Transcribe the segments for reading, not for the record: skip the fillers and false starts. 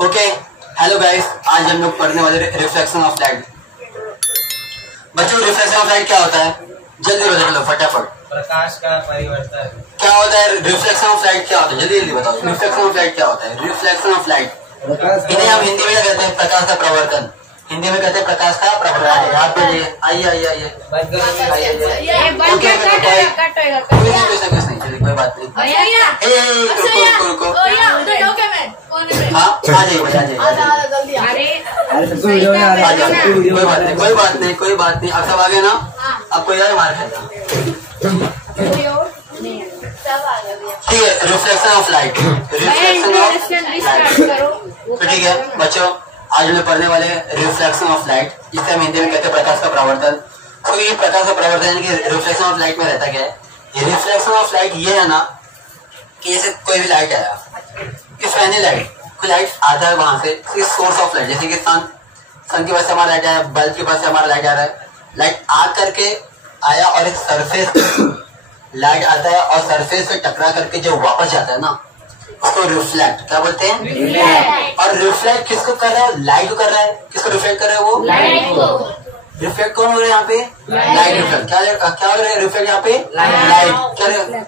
Okay hello guys, आज हम लोग पढ़ने वाले रिफ्लेक्शन ऑफ लाइट। बच्चों, रिफ्लेक्शन ऑफ लाइट क्या होता है? जल्दी बता लो फटाफट। प्रकाश का परिवर्तन। क्या होता है रिफ्लेक्शन ऑफ लाइट? क्या होता है जल्दी जल्दी बताओ। रिफ्लेक्शन ऑफ लाइट क्या होता है? रिफ्लेक्शन ऑफ लाइट इन्हें हम हिंदी में क्या कहते हैं? प्रकाश का प्रवर्तन। हिंदी में कहते हैं प्रकाश का प्रवर्तन। यहाँ पे आइए आइए आइए चलिए, कोई बात नहीं। रुको हाँ आ जाइए कोई बात नहीं। अब सब आगे ना, आपको यार मार खाएगा। ठीक है, रिफ्लेक्शन ऑफ लाइट। तो ठीक है बच्चों, आज हम पढ़ने वाले रिफ्लेक्शन ऑफ लाइट, जिसे हम हिंदी में कहते हैं प्रकाश का प्रवर्तन। तो ये प्रकाश का प्रवर्तन यानी कि रिफ्लेक्शन ऑफ लाइट में रहता क्या है? ये रिफ्लेक्शन ऑफ लाइट ये है ना कि जैसे कोई भी लाइट आया, इस एनी लाइट, कोई लाइट आता है वहां से, सोर्स ऑफ लाइट, जैसे कि सन की वजह से हमारा लाइट आया, बल्ब की वजह से हमारा लाइट आ रहा है। लाइट आ करके आया और एक सरफेस लाइट आता है और सरफेस से टकरा करके जो वापस जाता है ना, उसको रिफ्लेक्ट क्या बोलते हैं? रिफ्लेक्ट। और रिफ्लेक्ट किसको कर रहा है? लाइट को कर रहा है। किसको रिफ्लेक्ट कर रहा है? वो लाइट को। रिफ्लेक्ट कौन हो रहा है यहाँ पे? Light reflect. क्या हो रहा है रिफ्लेक्ट यहाँ पे? लाइट।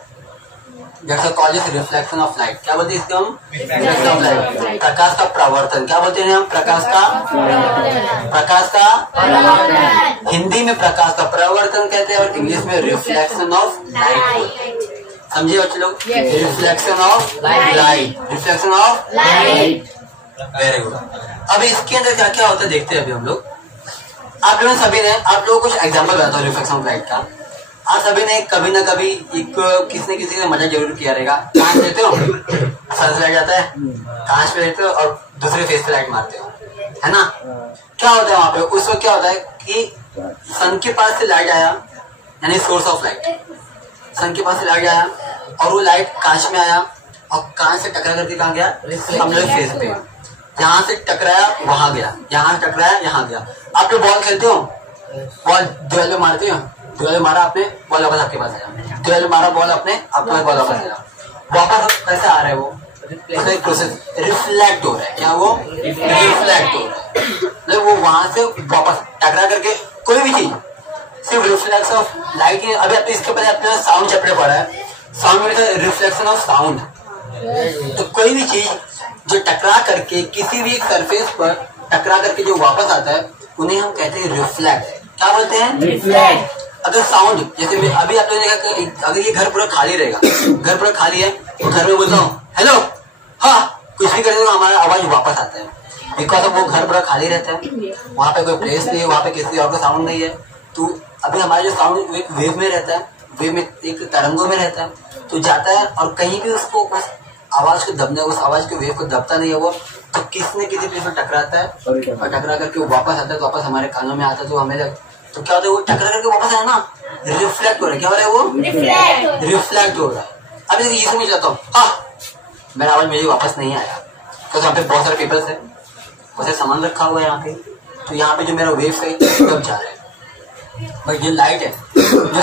क्या कॉलेज रिफ्लेक्शन ऑफ लाइट क्या बोलते हैं इसको हम? Reflection of light. प्रकाश का प्रवर्तन क्या बोलते हैं हम? प्रकाश का हिंदी में प्रकाश का प्रवर्तन कहते हैं और इंग्लिश में रिफ्लेक्शन ऑफ लाइट। समझे बच्चे लोग? Reflection of light. Reflection of light. Very good. अब इसके अंदर क्या क्या होता है देखते हैं अभी हम लोग। आप लोगों को कुछ एग्जाम्पल बताता हूँ रिफ्लेक्शन ऑफ लाइट का। आप सभी ने कभी ना कभी एक किसी ने मजा जरूर किया रहेगा। कांच लेते हो, सन से लाइट जाता है, कांच पे लेते हो और दूसरे फेस पे लाइट मारते हो, है ना? क्या होता है वहां पे? उस वक्त क्या होता है कि सन के पास से लाइट आया, यानी सोर्स ऑफ लाइट, सन के पास से लाइट आया और वो लाइट कांच में आया और कांच से टकरा करके कहाँ गया? हम लोग फेस पे। यहाँ से टकराया वहां गया, यहाँ टकराया यहाँ गया। आप लोग बॉल खेलते हो, बॉल दुआल में मारते हो, दुआल मारा आपने, बॉल वापस आपके पास आया, दुआल मारा बॉल आपने, आपके पास बॉल वापस आया। वापस कैसे आ रहा है वो? इसका एक प्रोसेस रिफ्लेक्ट हो रहा है। क्या वो? रिफ्लेक्ट हो रहा है। मतलब वो वहां से वापस टकरा करके कोई भी चीज सिर्फ रिफ्लेक्शन ऑफ लाइट ही। अभी आपने इसके पहले अपना साउंड चैप्टर पढ़ा है, साउंड में रिफ्लेक्शन ऑफ साउंड। तो कोई भी चीज जो टकरा करके किसी भी एक सरफेस पर टकरा करके जो वापस आता है, उन्हें हम कहते हैं रिफ्लेक्ट। क्या बोलते हैं? रिफ्लेक्ट। अगर साउंड, जैसे अभी आपने देखा कि अगर ये घर पूरा खाली रहेगा, घर पूरा खाली है तो घर में बोलता हूँ हेलो, हाँ, कुछ भी करते तो हमारा आवाज वापस आता है। बिकॉज वो घर पूरा खाली रहता है, वहाँ पे कोई प्लेस नहीं है, वहाँ पे किसी और का साउंड नहीं है। तो अभी हमारा जो साउंड वेव में रहता है, वेव में एक तरंगों में रहता है, तो जाता है और कहीं भी उसको उस आवाज को दबने, उस आवाज के वेव को दबता नहीं है वो, तो किसी न किसी प्लेस में टकराता है और टकरा करके वो वापस आता है, तो वापस हमारे कानों में आता है। तो हमें तो क्या होता है? वो टकरा करके वापस आया ना, रिफ्लेक्ट हो रहा है। क्या हो रहा है? वो रिफ्लेक्ट हो रहा है। अब ये समझ जाता हूँ, हाँ, मेरा आवाज मुझे वापस नहीं आया क्योंकि यहाँ पे बहुत सारे पीपल्स है, बहुत सारे सामान रखा हुआ है यहाँ पे, तो यहाँ पे जो मेरा वेव है कब जा रहा है। बट जो लाइट है, जो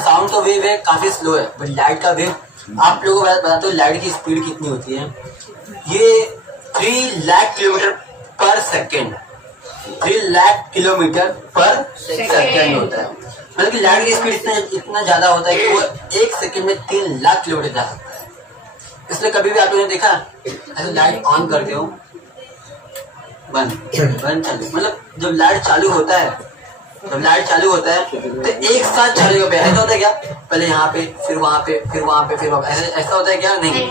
साउंड का वेव है काफी स्लो है, बट लाइट का वेव, आप लोगों को बताते हो लाइट की स्पीड कितनी होती है? ये 3 लाख किलोमीटर पर सेकेंड, 3 लाख किलोमीटर पर सेकेंड होता है। मतलब कि लाइट की स्पीड इतना ज्यादा होता है कि वो 1 सेकेंड में 3 लाख किलोमीटर जा सकता है। इसलिए कभी भी आप लोगों ने देखा ऐसे लाइट ऑन करते हो, बंद चालू, मतलब जब लाइट चालू होता है तो एक साथ चालू होता है। ऐसा होता है क्या? पहले यहाँ पे, फिर वहां पे, फिर वहां पे, फिर वहां पे, ऐसा होता है क्या? नहीं,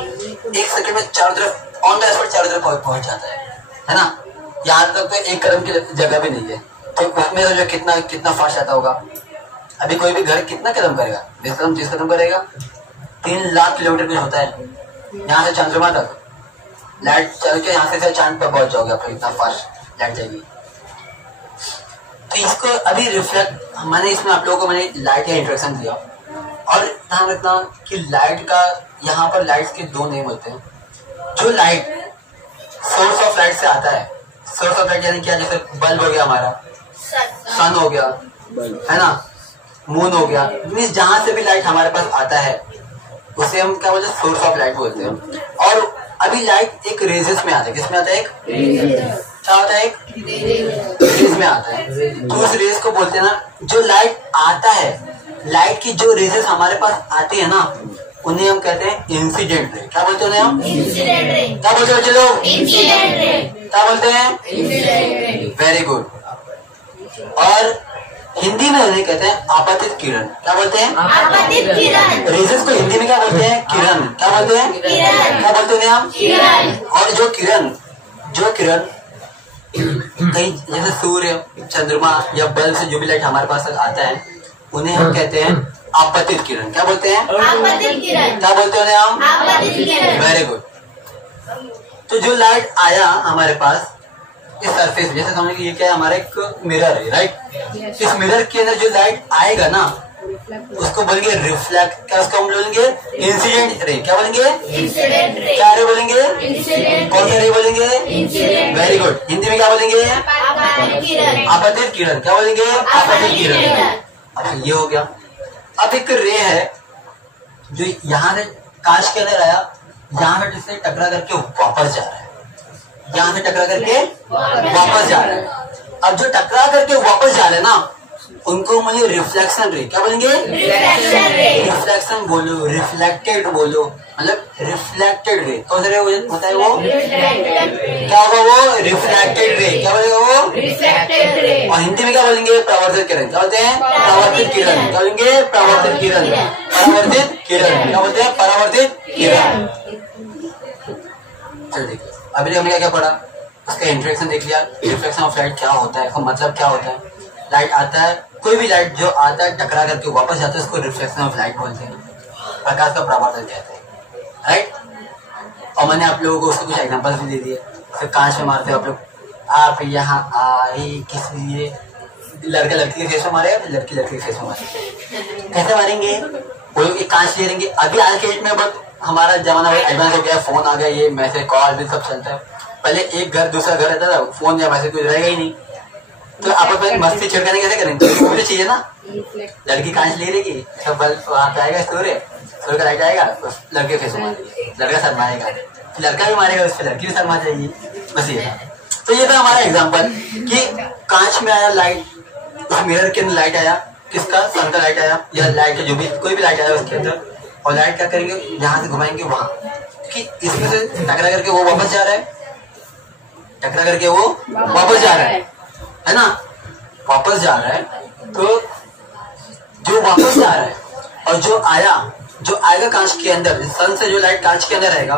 1 सेकंड में चारों तरफ ऑन द स्पॉट चारों तरफ पहुंच जाता है ना? यहाँ तक तो एक कदम की जगह भी नहीं है, तो उसमें जो कितना फास्ट जाता होगा। अभी कोई भी घर कितना कदम करेगा? 20 कदम करेगा। 3 लाख किलोमीटर कुछ होता है। यहाँ से चंद्रमा तक लाइट चल के यहाँ से चांद पर पहुंच जाओगे, आपको इतना फास्ट लाइट जाएगी। तो इसको अभी रिफ्लेक्ट, मैंने इसमें आप लोगों को मैंने लाइट का इंट्रोडक्शन दिया। और ध्यान रखना कि लाइट का, यहाँ पर लाइट के 2 नेम होते हैं। जो लाइट सोर्स ऑफ लाइट से आता है, सोर्स ऑफ लाइट यानी क्या? जैसे बल्ब हो गया हमारा, सन हो गया, है ना, मून हो गया, मीन्स जहां से भी लाइट हमारे पास आता है उसे हम क्या बोलते हैं? सोर्स ऑफ लाइट बोलते हैं। और अभी लाइट एक रेजेस में आता है, किसमें आता है? एक क्या होता है? एक रेज में आता है। तो उस रेज को बोलते हैं ना, जो लाइट आता है, लाइट की जो रेजेस हमारे पास आती है ना, उन्हें हम कहते हैं इंसिडेंट रे। क्या बोलते हैं उन्हें हम? Incident ray. क्या बोलते हैं चलो? Incident ray. क्या बोलते हैं? Incident ray. Very good. और हिंदी में उन्हें कहते हैं आपतित किरण। क्या बोलते हैं? आपतित किरण। रेजेस को हिंदी में क्या बोलते हैं? किरण। क्या बोलते हैं? किरण। क्या बोलते हैं हम? किरण। और जो किरण कहीं जैसे सूर्य, चंद्रमा या बल्ब से जो भी लाइट हमारे पास आता है, उन्हें हम कहते हैं आपतित किरण। क्या बोलते हैं? आपतित किरण। क्या बोलते हैं उन्हें हम? आपतित किरण। Very good. तो जो लाइट आया हमारे पास इस सरफेस, जैसे समझ ये क्या है? हमारा एक मिरर है, राइट? इस मिरर के अंदर जो लाइट आएगा ना, उसको बोलेंगे रिफ्लेक्ट। क्या उसको हम बोलेंगे? Incident ray. क्या बोलेंगे? Incident ray. क्या रे बोलेंगे? इंसिडेंट। कौन सा रे बोलेंगे? इंसिडेंट। Very good. हिंदी में क्या बोलेंगे? आपतित किरण। क्या बोलेंगे? आपतित किरण। अच्छा, ये हो गया। अब एक रे है जो यहाँ से कांच के अंदर आया, यहाँ पे जिससे टकरा करके वापस जा रहा है, यहाँ से टकरा करके वापस जा रहा है। अब जो टकरा करके वापस जा रहे हैं ना, उनको मुझे रिफ्लेक्शन रे। क्या बोलेंगे? रिफ्लेक्शन रे। रिफ्लेक्शन बोलो, रिफ्लेक्टेड बोलो, मतलब रिफ्लेक्टेड रे। कौन सा रे होता है वो? क्या होगा वो? Reflected ray. क्या बोलेगा वो? Reflected ray. और हिंदी में क्या बोलेंगे? परावर्तित किरण। क्या बोलते हैं? परावर्तित किरण। क्या बोलेंगे? परावर्तित किरण। परावर्तित किरण। क्या बोलते हैं? परावर्तित किरण। चलो देखिए, अभी हमने क्या पढ़ा? उसका इंट्रोडक्शन देख लिया। रिफ्लेक्शन ऑफ लाइट क्या होता है, मतलब क्या होता है? लाइट आता है, कोई भी लाइट जो आता है टकरा करके वापस जाता है, उसको रिफ्लेक्शन ऑफ लाइट बोलते हैं, प्रकाश का परावर्तन कहते हैं, राइट? और मैंने आप लोगों को उसके कुछ एग्जांपल्स भी दे दिए। फिर कांच में मारते हो आप लोग, आप यहाँ आए किस लिए? लड़का लड़की के फेस में मारे, लड़की लड़की के फेस में मारे, कैसे मारेंगे? वो एक कांच ले लेंगे। अभी आज के डेट में बहुत हमारा जमाना एडवांस हो गया, फोन आ गया, ये मैसेज कॉल भी सब चलता है। पहले एक घर दूसरा घर रहता था, फोन या मैसेज कुछ रहेगा ही नहीं, तो आपस में मस्ती छिड़काने कैसे करेंगे? तो मुझे चाहिए ना, लड़की कांच ले लेगी, सब बल्ब वहां पे आएगा, सूर्य का लाइट आएगा, उस लड़के फेस मारेगा, लड़का शर्माएगा, लड़का भी मारेगा, उस पर लड़की भी शर्मा जाएगी, बस ये। तो ये था हमारा एग्जाम्पल कि कांच में आया लाइट, उस मिरर के अंदर लाइट आया, किसका? सन का लाइट आया, या लाइट जो भी कोई भी लाइट आया उसके अंदर, और लाइट क्या करेंगे? जहां से घुमाएंगे वहां, कि इसमें से टकरा करके वो वापस जा रहा है, टकरा करके वो वापस जा रहा है ना? वापस जा रहा है। तो जो वापस जा रहा है और जो आएगा कांच के अंदर, सन से जो लाइट कांच के अंदर आएगा,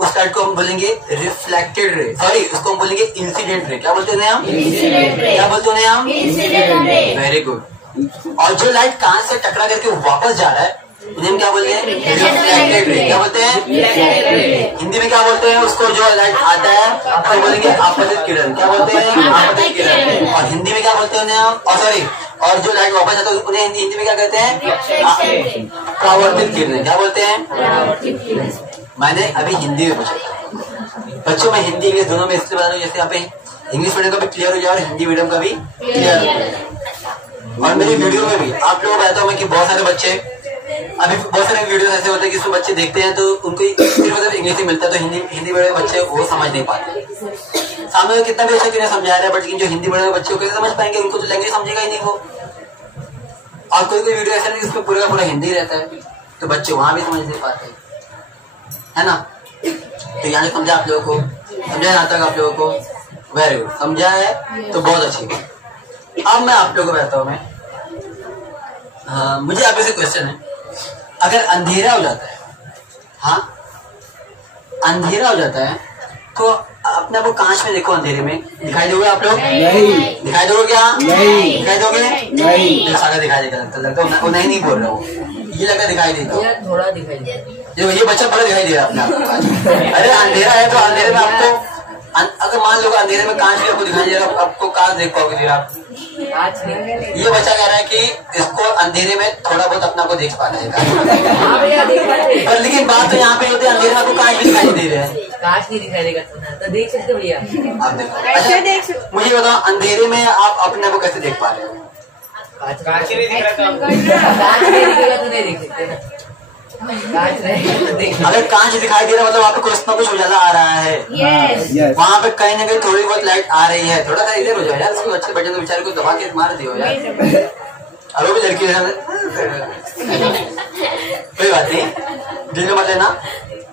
उस लाइट को हम बोलेंगे रिफ्लेक्टेड रे, सॉरी उसको हम बोलेंगे इंसिडेंट रे। क्या बोलते हैं हम? Incident ray. क्या बोलते हैं हम? Incident ray. Very good. और जो लाइट कांच से टकरा करके वापस जा रहा है, उन्हें क्या बोलते हैं? Reflected ray. क्या बोलते हैं? हिंदी में क्या बोलते हैं उसको? जो लाइट आता है उसको बोलेंगे आपतित किरण। क्या बोलते हैं? आपतित किरण। और हिंदी में क्या बोलते हैं उन्हें हम? और जो लाइट वापस आता है उन्हें हिंदी में क्या कहते हैं? परावर्तित किरण। क्या बोलते हैं? मैंने अभी हिंदी में पूछा बच्चों, मैं हिंदी इंग्लिश दोनों में इसलिए बता रहा हूँ, जैसे यहाँ पे इंग्लिश मीडियम का भी क्लियर हो जाए और हिंदी मीडियम का भी क्लियर हो जाए। और मेरी वीडियो में भी आप लोगों को बताता हूँ कि बहुत सारे बच्चे, अभी बहुत सारे वीडियो ऐसे होते हैं कि बच्चे देखते हैं तो उनको मतलब इंग्लिश ही मिलता है, तो हिंदी मीडियम बच्चे वो समझ नहीं पाते। सामने कितना भी अच्छा क्यों समझा रहा है, बट जो हिंदी मीडियम बच्चों को कैसे समझ पाएंगे? उनको तो लैंग्वेज समझेगा ही नहीं वो। और कोई वीडियो ऐसा नहीं जिसमें पूरा पूरा हिंदी रहता है, तो बच्चे वहां भी समझ नहीं पाते, है ना? तो यहाँ समझा आप लोगों को, समझा यहाँ तक आप लोगों को? वेरी गुड, समझा है तो बहुत अच्छी बात। अब मैं आप लोगों को बताता हूँ, मुझे आप से क्वेश्चन है, अगर अंधेरा हो जाता है, हाँ अंधेरा हो जाता है, तो अपने आपको कांच में देखो, अंधेरे में दिखाई दोगे आप लोग? नहीं। दिखाई दोगे क्या? नहीं। दिखाई दोगे? नहीं। सारा दिखाई देगा, लगता है नहीं बोल रहा हूँ, ये लगता दिखाई देगा, थोड़ा दिखाई देगा, ये बच्चा बड़ा दिखाई दे रहा है अपने आप। अरे अंधेरा है तो अंधेरे में आपको, अगर मान लो अंधेरे में कांच भी आपको दिखाई दे रहा है, आपको कांच देख पाओगे फिर आप? ये बच्चा कह रहा है कि इसको अंधेरे में थोड़ा बहुत अपना को देख पाना है, पर लेकिन बात तो यहाँ पे होती है, अंधेरे में आपको कांच भी दिखाई दे रहे हैं, कांच नहीं दिखाई देगा तो देख सकते भैया आप देखो। मुझे बताओ अंधेरे में आप अपने को कैसे देख पा रहे हो? कांच नहीं दिख रहा, कांच नहीं दिखेगा तो नहीं देख सकते ना। कांच रहेगा तो देख। अगर कांच दिखाई दे रहा है मतलब वहाँ पे कुछ ना कुछ उजाला आ रहा है। Yes. वहाँ पे कहीं ना कहीं थोड़ी बहुत लाइट आ रही है। थोड़ा सा इधर हो जाए यार, उसको अच्छे बटन बेचारे को दबा के मार दियो यार। और वो भी लड़की है, कोई बात नहीं, दिल में मत लेना।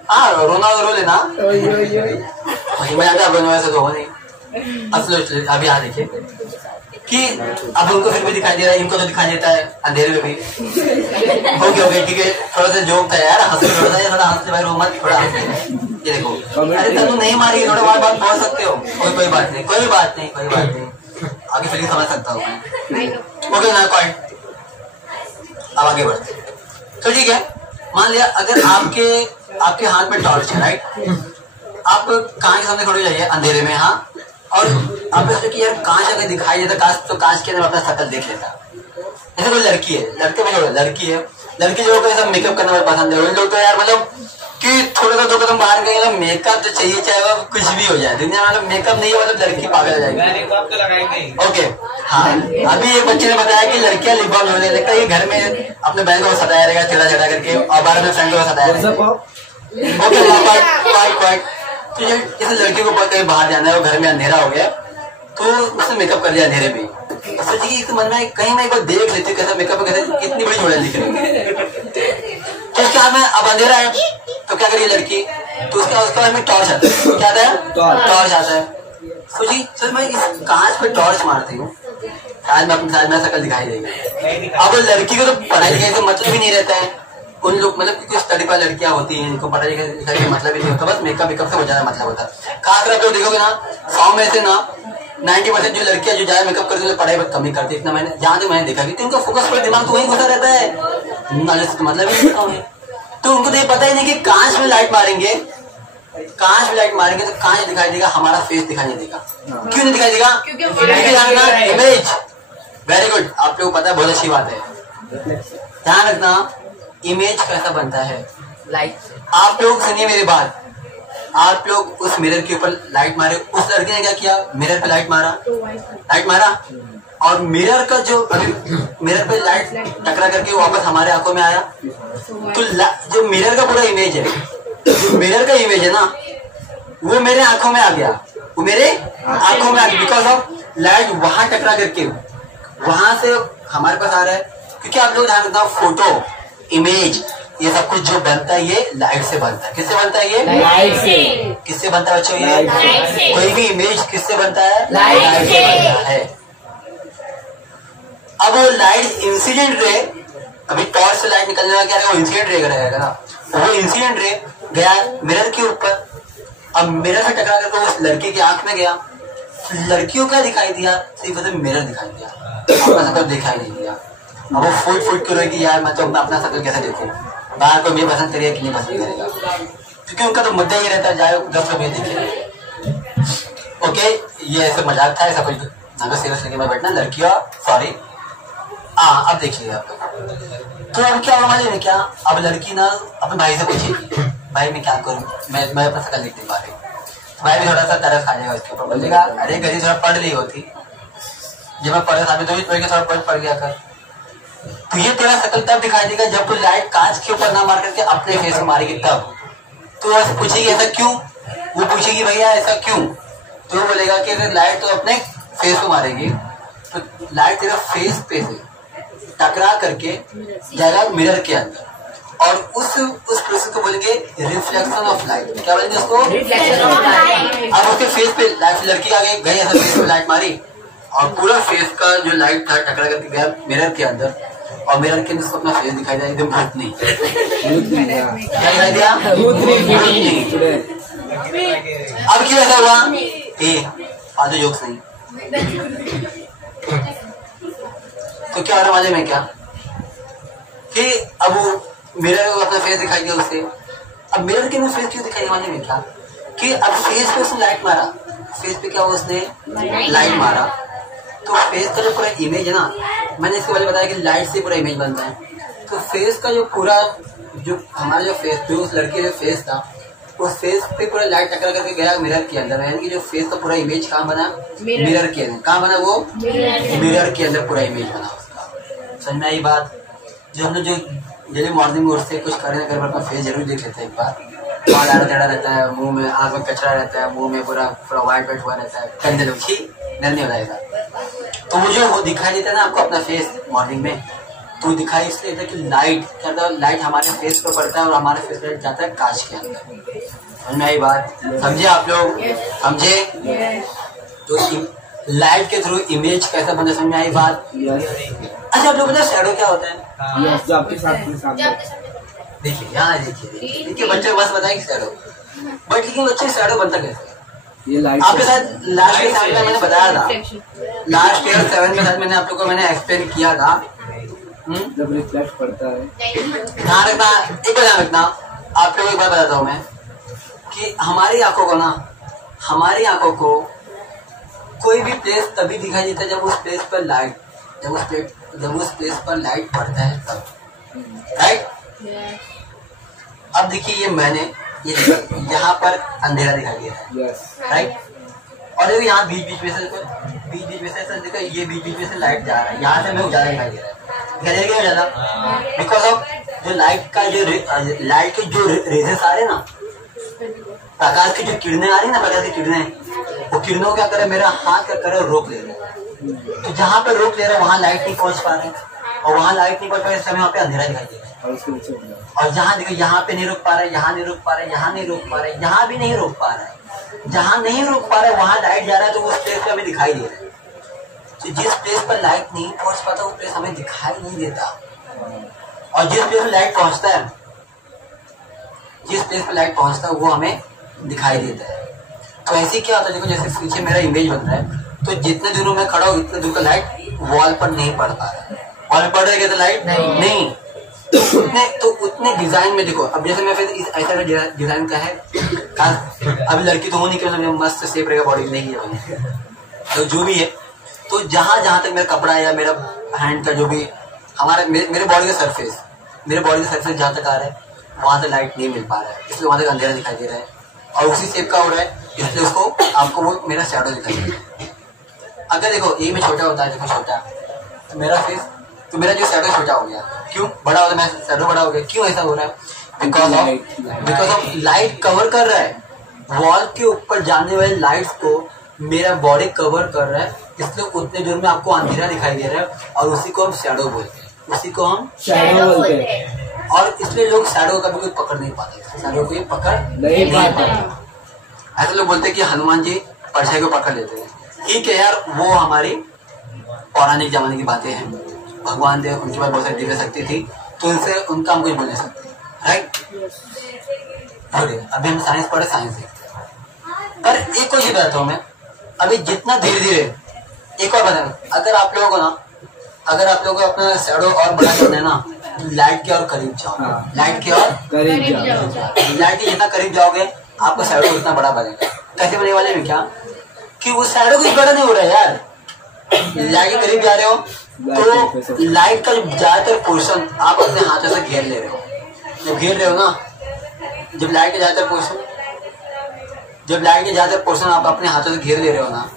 हाँ रोना रो लेना, मैं आता रोने वैसे तो हो नहीं। असल अभी यहाँ देखिए कि अब उनको फिर भी दिखाई दे रहा है, इनको तो दिखाई देता है अंधेरे में भी। ओके ठीक है, थोड़ा सा जोक था यार, हंस थोड़ा सा, थोड़ा हंस भाई, रो मत, थोड़ा हंस। ये देखो, अरे तनु नहीं मारी, थोड़ा बात बोल सकते हो, कोई बात नहीं, आगे फीलिंग समझ सकता हूँ मैं। ओके ना पॉइंट, अब आगे बढ़ते। तो ठीक है, मान लिया अगर आपके हाथ में टॉर्च है, राइट, आप कांच के सामने खड़े हो जाइए अंधेरे में, हाँ, और आप सोचो कि यार कांच अगर दिखाई देता, कांच तो कांच के अंदर अपना शकल देख लेता। जैसे कोई लड़की है, लड़की जो ऐसा मेकअप करना बहुत पसंद है, उन लोग तो यार मतलब कि थोड़ा सा 2 कदम बाहर गए मतलब मेकअप तो चाहिए, चाहे वो कुछ भी हो जाए दुनिया में, मतलब मेकअप नहीं है मतलब लड़की पागल हो जाएगी। ओके हाँ, अभी एक बच्चे ने बताया कि लड़कियां लिप बाम होने लगता है, ये घर में अपने बहन को सताया रहेगा चिड़ा करके, और बाहर में फ्रेंड को सताया रहेगा। ओके तो जैसे लड़की को कहीं बाहर जाना है, वो घर में अंधेरा हो गया तो उसने मेकअप कर लिया अंधेरे में। सोची कि इसके मन में कहीं मैं एक बार देख लेती हूँ कैसा मेकअप, कैसे कितनी बड़ी जोड़ा दिख रही है। तो उसके हाथ में अब अंधेरा है तो क्या करिए लड़की, तो उसके हाथ में टॉर्च आता है। क्या आता है? टॉर्च आता है। सोची सर मैं इस कांच पे टॉर्च मारती हूँ, शायद मेरा शकल दिखाई देगी। अब लड़की को तो पढ़ाई लिखाई से मतलब ही नहीं रहता है, उन लोग मतलब कुछ स्टडी पर लड़कियां होती हैं, इनको पढ़ाई लिखाई का मतलब ही नहीं होता, बस मेकअप से हो ज्यादा मतलब होता है। खासकर आप लोग देखोगे ना 100 में से ना 90% जो लड़कियां जो ज्यादा मेकअप करती है पढ़ाई बहुत कम ही करती है। इतना मैंने जहाँ तक मैंने देखा कि उनका फोकस पूरा दिमाग तो वही घुसा रहता है, नॉलेज से मतलब ही नहीं होता। तो उनको तो ये पता ही नहीं कि कांच में लाइट मारेंगे तो कांच दिखाई देगा, हमारा फेस दिखाई नहीं देगा। क्यों नहीं दिखाई देगा? क्योंकि इमेज। वेरी गुड, आप लोग पता है, बहुत अच्छी बात है। ध्यान रखना, इमेज कैसा बनता है? लाइट से। आप लोग सुनिए मेरी बात, आप लोग उस मिरर के ऊपर लाइट मारे, उस लड़के ने क्या किया, मिरर पे लाइट मारा और मिरर का जो मिरर पे लाइट टकरा करके वापस हमारे आंखों में आया, तो जो मिरर का पूरा इमेज है, जो मिरर का इमेज है ना, वो मेरे आंखों में आ गया, वो मेरे आंखों में आ गया, बिकॉज ऑफ लाइट वहां टकरा करके वहां से हमारे पास आ रहा है। क्योंकि आप लोग ध्यान रखना, फोटो, इमेज, ये सब कुछ जो बनता है ये लाइट से बनता है। किससे बनता है? ये लाइट से। किससे बनता है बच्चों? ये लाइट से। कोई भी इमेज किससे बनता है? लाइट से बनता है। अब वो लाइट इंसिडेंट रे, अभी टॉर्च से लाइट निकलने वाला क्या रहेगा? वो इंसिडेंट रे रहेगा ना, वो इंसिडेंट रे गया मिरर के ऊपर, अब मिरर से टकरा करके उस लड़की की आंख में गया, लड़कियों का दिखाई दिया, सिर्फ मिरर दिखाई दिया, अपना शकल दिखाई नहीं दिया। अब वो फूट के रहेगी, यार मैं तो अपना शकल कैसे देखूं, बाहर को मुझे पसंद करेगा कि नहीं पसंद करेगा, क्योंकि उनका तो मुद्दा ही रहता है, जाए 10 लोग ये देखे। ओके, ये ऐसे मजाक था, ऐसा कुछ अगर सीरियस लेके मैं बैठना लड़कियां, सॉरी। अब देखिए आप, तो अब क्या होगा मालूम है क्या, अब लड़की ना अपने भाई से पूछेगी, भाई मैं क्या करूं, मैं अपना शकल देख नहीं पा रही। तो भाई भी थोड़ा सा तरस खा जाएगा उसके ऊपर, बोलेगा अरे गरीब थोड़ा पढ़ ली होती, जब मैं पढ़े साबित हुई तो थोड़ा पढ़ गया कर। तो ये तेरा शकल तब दिखाई देगा जब तू लाइट कांच के ऊपर ना मार करके अपने फेस में मारेगी तब। तो ऐसे पूछेगी ऐसा क्यों, वो पूछेगी भैया ऐसा क्यों, तो वो बोलेगा कि अगर लाइट तो अपने फेस को मारेगी तो लाइट तेरा फेस पे से टकरा करके जाएगा मिरर के अंदर, और उस प्रोसेस को बोलेंगे रिफ्लेक्शन ऑफ लाइट। क्या बोलेंगे उसको? Reflection of light. अब उसके फेस पे लाइट, लड़की आगे गई ऐसा फेस पे लाइट मारी और पूरा फेस का जो लाइट था टकरा करके गया मिरर के अंदर, और मिरर के अंदर उसको अपना फेस दिखाई दिया एकदम भूतनी। क्या दिखाई दिया? भूतनी। अब क्यों ऐसा हुआ? फालतू जोक्स नहीं। तो क्या हो रहा मालूम है क्या, कि अब वो मिरर को अपना फेस दिखाई दिया उसे। अब मिरर के अंदर फेस क्यों दिखाई दिया मालूम है क्या, कि अब फेस पे उसने लाइट मारा, फेस पे क्या हुआ, उसने लाइट मारा, तो फेस का जो पूरा इमेज है ना, मैंने इसके बारे में बताया कि लाइट से पूरा इमेज बनता है। तो फेस का जो पूरा जो हमारा जो फेस, जो उस लड़की का जो फेस था, उस फेस पे पूरा लाइट टकरा करके गया मिरर के अंदर, यानी कि जो फेस का पूरा इमेज कहाँ बना? मिरर के अंदर। कहाँ बना वो? मिरर के अंदर पूरा इमेज बना उसका। समझ में आई बात? जो हमने जो डेली मॉर्निंग में उठते कुछ करने कर अपना फेस जरूर देख लेते हैं एक बार। वहाँ डाढ़ा टेढ़ा रहता है, मुंह में आँख में कचरा रहता है, मुंह में पूरा पूरा व्हाइट व्हाइट हुआ रहता है, कंधे लोग छी नहीं हो जाएगा। तो मुझे वो दिखाई देता है ना आपको अपना फेस मॉर्निंग में, तो दिखाई इसलिए देता है कि लाइट क्या होता है, लाइट हमारे फेस पे पड़ता है और हमारे फेस पे जाता है कांच के अंदर। समझ में आई बात? समझे आप लोग? समझे? तो लाइट के थ्रू इमेज कैसा बनता है, समझ में आई बात? अच्छा आप लोग बताओ शैडो क्या होता है? जो आपके साथ देखिए यहाँ देखिए बच्चे बस बताए कि शैडो, बट लेकिन बच्चे शैडो बनता कैसे? ये लाइट आपके साथ लास्ट के साथ में मैंने बताया था, लास्ट ईयर 7 के साथ मैंने आप लोगों को मैंने एक्सप्लेन किया था। जब रिफ्लेक्ट पड़ता है, ध्यान रखना, एक बार ध्यान रखना, आप लोगों को एक बार बताता हूँ मैं कि हमारी आंखों को ना, हमारी आंखों को कोई भी प्लेस तभी दिखाई देता है जब उस प्लेस पर लाइट, जब उस प्लेस पर लाइट पड़ता है तब, राइट? अब देखिए ये मैंने यहाँ पर अंधेरा दिखाई दे रहा है, राइट? और देखो यहाँ बीच बीच में से देखो ये बीच बीच में से लाइट जा रहा है, यहाँ से हमें उजाला दिखाई दे रहा है, दिखाई दे रहा है उजाला? बिकॉज ऑफ जो लाइट का जो लाइट के जो रेजेस आ रहे हैं ना, प्रकाश की जो किरणें आ रही है ना, प्रकाश की किरणें, वो किरणों क्या करे, मेरा हाथ क्या करे, रोक ले रहे हैं। तो जहाँ पे रोक ले रहे हैं वहाँ लाइट नहीं पहुंच पा रहे, और वहाँ लाइट नहीं पहुंच पा रहे, इस समय वहाँ पे अंधेरा दिखाई दे रहा है। और जहाँ देखो यहाँ पे नहीं रोक पा रहे, यहाँ नहीं रोक पा रहे, यहाँ नहीं रोक पा रहे, यहाँ भी नहीं रोक पा रहा है, जहाँ नहीं रोक पा रहे वहाँ लाइट जा रहा है, तो उस प्लेस पे हमें दिखाई दे रहा है। तो जिस प्लेस पर लाइट नहीं पहुंच पाता वो प्लेस हमें दिखाई नहीं देता, और जिस प्लेस पर लाइट पहुंचता है, जिस प्लेस पर लाइट पहुंचता है वो हमें दिखाई देता है। तो ऐसे क्या होता है, देखो जैसे पीछे मेरा इमेज बन रहा है, तो जितने दूर मैं खड़ा हूँ उतने दूर का लाइट वॉल पर नहीं पड़ पा रहा है, वॉल पड़ रहा है क्या लाइट नहीं। तो उतने डिजाइन में देखो, अब जैसे मैं फिर इस ऐसा डिजाइन का है, अभी लड़की तो हो नहीं कि मस्त शेप रहेगा बॉडी, नहीं है तो जो भी है, तो जहां जहां तक मेरा कपड़ा या मेरा हैंड का जो भी हमारे मेरे बॉडी का सरफेस, मेरे बॉडी का सरफेस जहां तक आ रहा है वहां से लाइट नहीं मिल पा रहा है, इसलिए वहां तक अंधेरा दिखाई दे रहा है, और उसी शेप का हो रहा है, इसलिए उसको आपको वो मेरा शैडो दिखाई दे रहा है। अगर देखो ये में छोटा होता है, देखो छोटा, तो मेरा फेस, तो मेरा जो शैडो छोटा हो गया, क्यों? बड़ा होता है, मेरा शैडो बड़ा हो गया, क्यों ऐसा हो रहा है? बिकॉज ऑफ लाइट कवर कर रहा है, वॉल के ऊपर जाने वाली लाइट्स को मेरा बॉडी कवर कर रहा है, इसलिए उतने दूर में आपको अंधेरा दिखाई दे रहा है, और उसी को हम शैडो बोलते हैं, उसी को हम शैडो बोलते हैं। और इसलिए लोग शैडो का भी कोई पकड़ नहीं पाते, शैडो को ये पकड़ नहीं पाते। ऐसे लोग बोलते हैं कि हनुमान जी परछाई को पकड़ लेते हैं, ठीक है यार, वो हमारी पौराणिक जमाने की बातें हैं, भगवान देव उनके पास बहुत सारी दिव्य शक्ति थी, तो उनसे उनका हम कुछ बोल नहीं सकते, राइट? अभी हम साइंस पढ़े, साइंस देखते हैं, पर एक को ये बताता हूँ मैं, अभी जितना धीरे धीरे, एक और बता, अगर आप लोगों को ना, अगर आप लोगों को अपना शैडो और बड़ा करना है ना, लाइट के और करीब जाओ, लाइट के और करीब जाओ, लाइट के जितना करीब जाओगे आपका शैडो उतना बड़ा बनेगा। कैसे बने वाले में क्या कि वो शैडो कुछ बड़ा नहीं हो रहा है यार, लाइट के करीब जा रहे हो तो लाइट का ज्यादातर पोर्शन आप अपने हाथों से घेर ले रहे हो, जब घेर रहे हो ना, जब लाइट के ज्यादातर पोर्शन आप अपने हाथों से घेर ले रहे हो ना,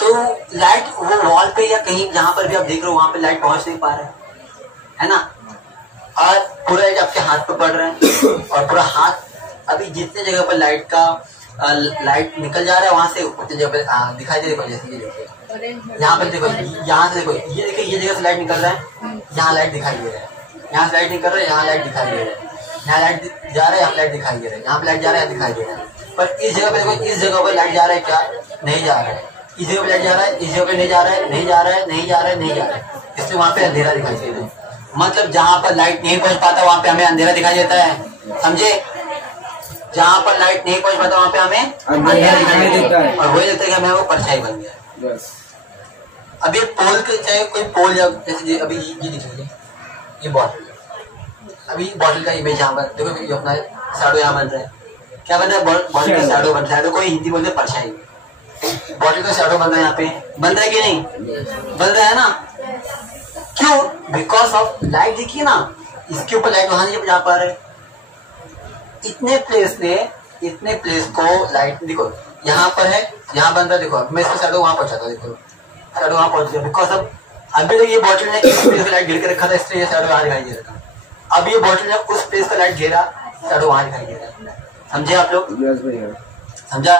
तो लाइट वो वॉल पे या कहीं जहां पर भी आप देख रहे हो वहां पे लाइट पहुंच नहीं पा रहा है ना, और पूरा आपके हाथ पे पड़ रहा है, और पूरा हाथ अभी जितने जगह पर लाइट का लाइट निकल जा रहा है वहां से उतनी जगह पे दिखाई दे रही है। जैसे ये देखिए, यहाँ पर देखो, यहाँ से देखो, ये देखिए, ये जगह से लाइट निकल रहा है, यहाँ लाइट दिखाई दे रहा है, यहाँ से लाइट निकल रहा है, यहाँ लाइट दिखाई दे रहा है, यहाँ लाइट जा रहा है, यहाँ लाइट दिखाई दे रहा है, यहाँ पे लाइट जा रहा है, दिखाई दे रहा है, पर इस जगह पे देखो, इस जगह पर लाइट जा रहा है क्या? नहीं जा रहा है। इस जगह पे लाइट जा रहा है, इस जगह पे नहीं जा रहा है, नहीं जा रहा है, नहीं जा रहा है, नहीं जा रहा है, इसलिए वहां पे अंधेरा दिखाई दे रहा है। मतलब जहां पर लाइट नहीं पहुंच पाता वहां पे हमें अंधेरा दिखाई देता है, समझे? जहां पर लाइट नहीं पहुंच पाता वहां पे हमें अंधेरा दिखाई देता है, और वही लगता है कि हमें वो परछाई बन गया। अब ये पोल के, चाहे कोई पोल या जैसे अभी ये देखिए, ये बॉटल, अभी बॉटल का इमेज यहाँ पर देखो, ये अपना शैडो यहाँ बन रहा है, क्या बन रहा है? बॉटल का शैडो बन रहा है, शैडो को हिंदी बोलते हैं परछाई, बॉटल का शैडो बन रहा है, यहाँ पे बन रहा है कि नहीं बन रहा है ना? क्यों? Because of light. देखिए ना, इसके ऊपर लाइट वहां नहीं जा पा रहे, इतने प्लेस को लाइट, देखो यहाँ पर है, यहाँ बन रहा है, देखो मैं इसका शैडो वहां पहुंचाता, देखो शैडो वहां पहुंच गया, बिकॉज ऑफ अभी तो ये बॉटल ने इस प्लेस का लाइट घेर के रखा था, इसलिए ये शैडो वहां दिखाई दे रहा था। अब ये बॉटल ने उस प्लेस का लाइट घेरा, शैडो वहां दिखाई दे रहा है। समझे आप लोग? यस भैया। समझा?